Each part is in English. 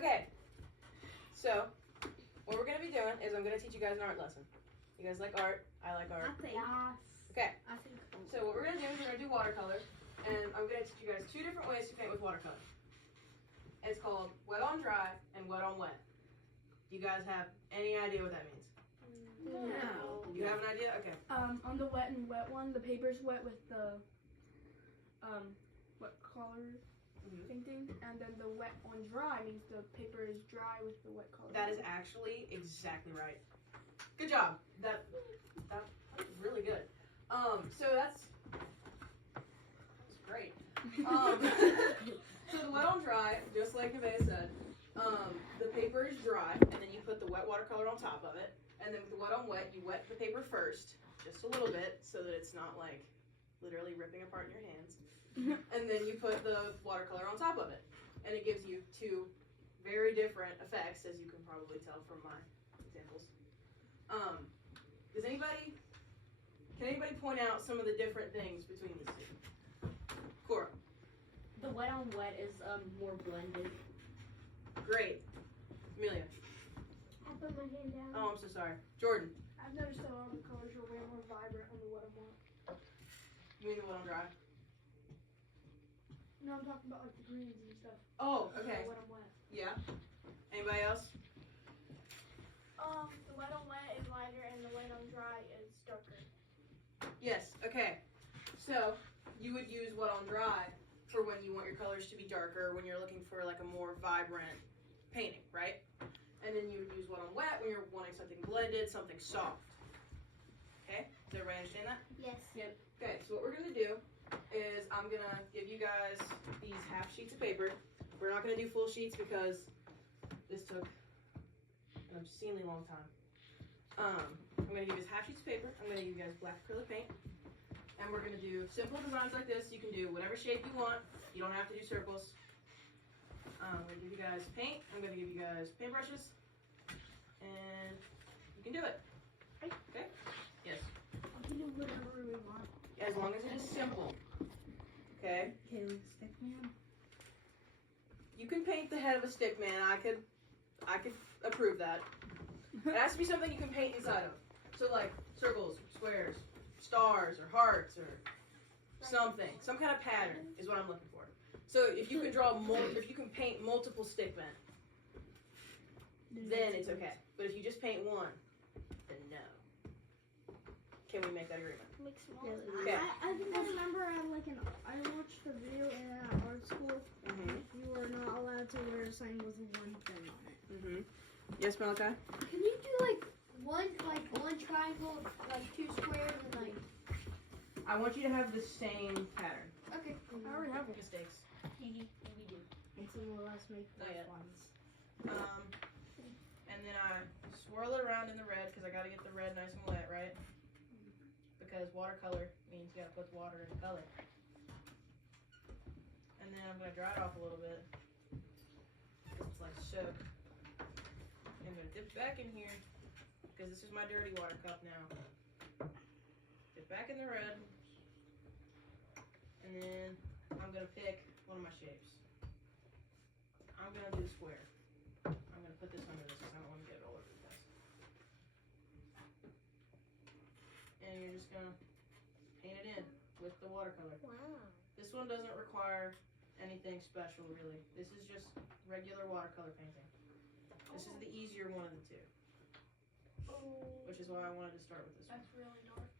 Okay, so what we're going to be doing is I'm going to teach you guys an art lesson. You guys like art? I like art. Okay, so what we're going to do is we're going to do watercolor, and I'm going to teach you guys 2 different ways to paint with watercolor. It's called wet on dry and wet on wet. Do you guys have any idea what that means? No. You have an idea? Okay. On the wet and wet one, the paper's wet with the wet color painting, and then the wet on dry means the paper is dry with the wet color. That is actually exactly right. Good job. That was really good. So that's great. So the wet on dry, just like Nevaeh said, the paper is dry, and then you put the wet watercolor on top of it. And then with the wet on wet, you wet the paper first, just a little bit, so that it's not like literally ripping apart in your hands. And then you put the watercolor on top of it. And it gives you 2 very different effects, as you can probably tell from my examples. Can anybody point out some of the different things between these 2? Cora. The wet on wet is more blended. Great. Amelia. I put my hand down. Oh, I'm so sorry. Jordan. I've noticed that all the colors are way more vibrant on the wet on wet. You mean the wet on dry? No, I'm talking about like the greens and stuff. Oh, okay. The wet on wet. Yeah. Anybody else? The wet on wet is lighter and the wet on dry is darker. Yes. Okay. So you would use wet on dry for when you want your colors to be darker, when you're looking for like a more vibrant painting, right? And then you would use wet on wet when you're wanting something blended, something soft. Okay? Does everybody understand that? Yes. Yep. Okay, so what we're going to do is I'm going to give you guys these half sheets of paper. We're not going to do full sheets because this took an obscenely long time. I'm going to give you guys half sheets of paper. I'm going to give you guys black acrylic paint. And we're going to do simple designs like this. You can do whatever shape you want. You don't have to do circles. I'm going to give you guys paint. I'm going to give you guys paintbrushes. And you can do it. Okay? Yes. We can do whatever we want. As long as it is simple. Okay? Okay, like stick man. You can paint the head of a stick man. I could approve that. It has to be something you can paint inside of. So like circles, squares, stars, or hearts, or something. Some kind of pattern is what I'm looking for. So if you can if you can paint multiple stick men, then it's okay. But if you just paint one, then no. Can we make that agreement? Make small. Okay. I think I remember I watched the video in art school. You were not allowed to wear a sign with one thing on it. Yes, Malachi? Can you do one triangle, 2 squares, and I want you to have the same pattern. Okay. I already have Mistakes. We do. And some of us make Not yet. ones. And then I swirl it around in the red because I got to get the red nice and wet, right? Because watercolor means you got to put the water in the color. And then I'm going to dry it off a little bit. It's like so. I'm going to dip back in here because this is my dirty water cup now. Dip back in the red. And then I'm going to pick one of my shapes. I'm going to do the square. I'm going to put this under this because I don't want to get it all over the place. And you're just going to paint it in with the watercolor. Wow. This one doesn't require anything special, really. This is just regular watercolor painting. This is the easier one of the 2. Which is why I wanted to start with this one. That's really dark.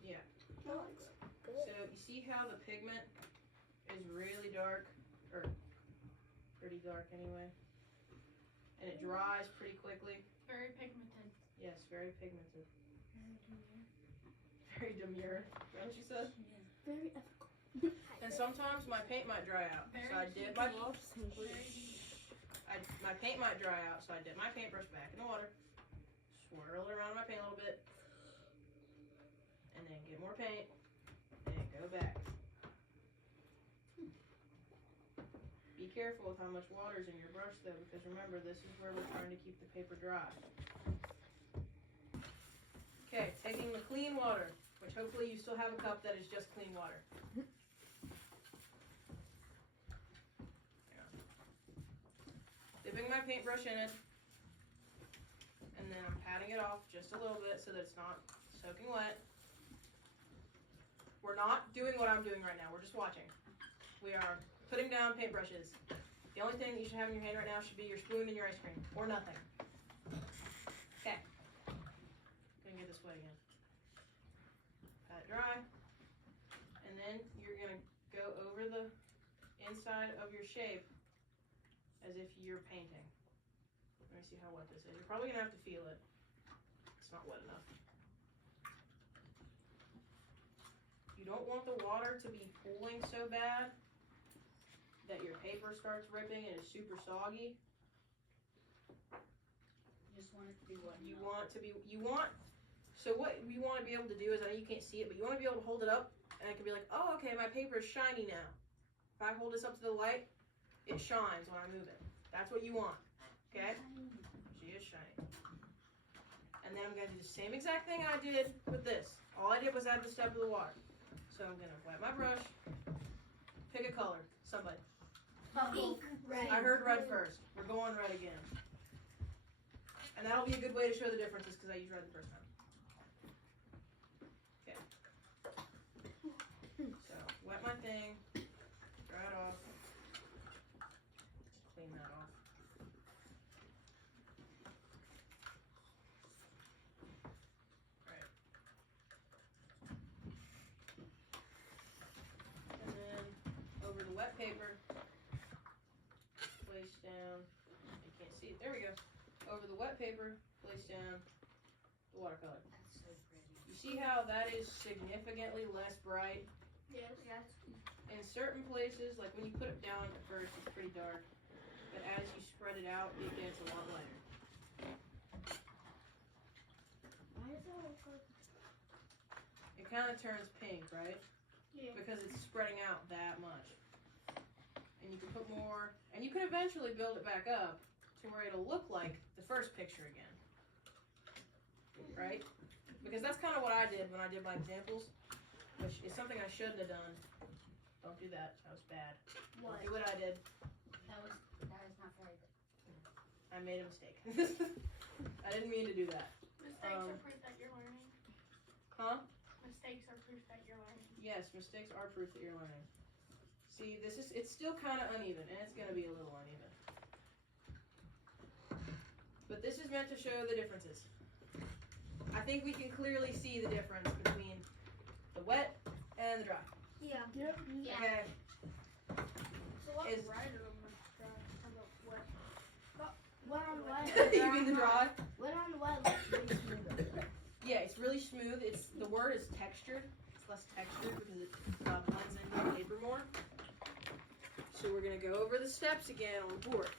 Yeah. That looks good. So you see how the pigment is really dark, or pretty dark anyway, and it dries pretty quickly. Very pigmented. Yes, very pigmented. Very demure. Is that what you said? Very ethical. And sometimes my paint might dry out, so I dip my paint might dry out, so I dip my paintbrush back in the water, swirl it around my paint a little bit, and then get more paint, and go back. Be careful with how much water is in your brush though, because remember, this is where we're trying to keep the paper dry. Okay, taking the clean water, which hopefully you still have a cup that is just clean water. my paintbrush in it, and then I'm patting it off just a little bit so that it's not soaking wet. We're not doing what I'm doing right now. We're just watching. We are putting down paintbrushes. The only thing you should have in your hand right now should be your spoon and your ice cream, or nothing. Okay. Gonna get this wet again. Pat it dry, and then you're gonna go over the inside of your shape as if you're painting. Let me see how wet this is. You're probably gonna have to feel it. It's not wet enough. You don't want the water to be pooling so bad that your paper starts ripping and is super soggy. You just want it to be wet. So what you want to be able to do is, I know you can't see it, but you want to be able to hold it up and it can be like, oh, okay, my paper is shiny now. If I hold this up to the light, it shines when I move it. That's what you want, okay? She is shiny. And then I'm going to do the same exact thing I did with this. All I did was add the step of the water. So I'm going to wet my brush, pick a color, somebody. Pink. Red. I heard red first. We're going red again. And that'll be a good way to show the differences because I used red the first time. Okay. So, wet my thing, dry it off, clean that off. Alright. And then, over the wet paper, place down, you can't see it, there we go. Over the wet paper, place down the watercolor. That's so pretty. You see how that is significantly less bright? Yes. In certain places, like when you put it down at first, it's pretty dark. But as you spread it out, it gets a lot lighter. Why is that look like? It kind of turns pink, right? Yeah. Because it's spreading out that much. And you can put more, and you can eventually build it back up to where it'll look like the first picture again. Right? Because that's kind of what I did when I did my examples, which is something I shouldn't have done. Don't do that. That was bad. What? Don't do what I did. That is not very good. I made a mistake. I didn't mean to do that. Mistakes are proof that you're learning. Huh? Mistakes are proof that you're learning. Yes, mistakes are proof that you're learning. See, it's still kind of uneven, and it's going to be a little uneven. But this is meant to show the differences. I think we can clearly see the difference between the wet and the dry. Yeah. Yep. Yeah. Okay. So what's Is- brighter on the dry on the wet? Wet on wet. You mean the dry? Wet on wet looks really smooth. Yeah, it's really smooth. The word is textured. It's less textured because it blends into the paper more. So we're going to go over the steps again on the board.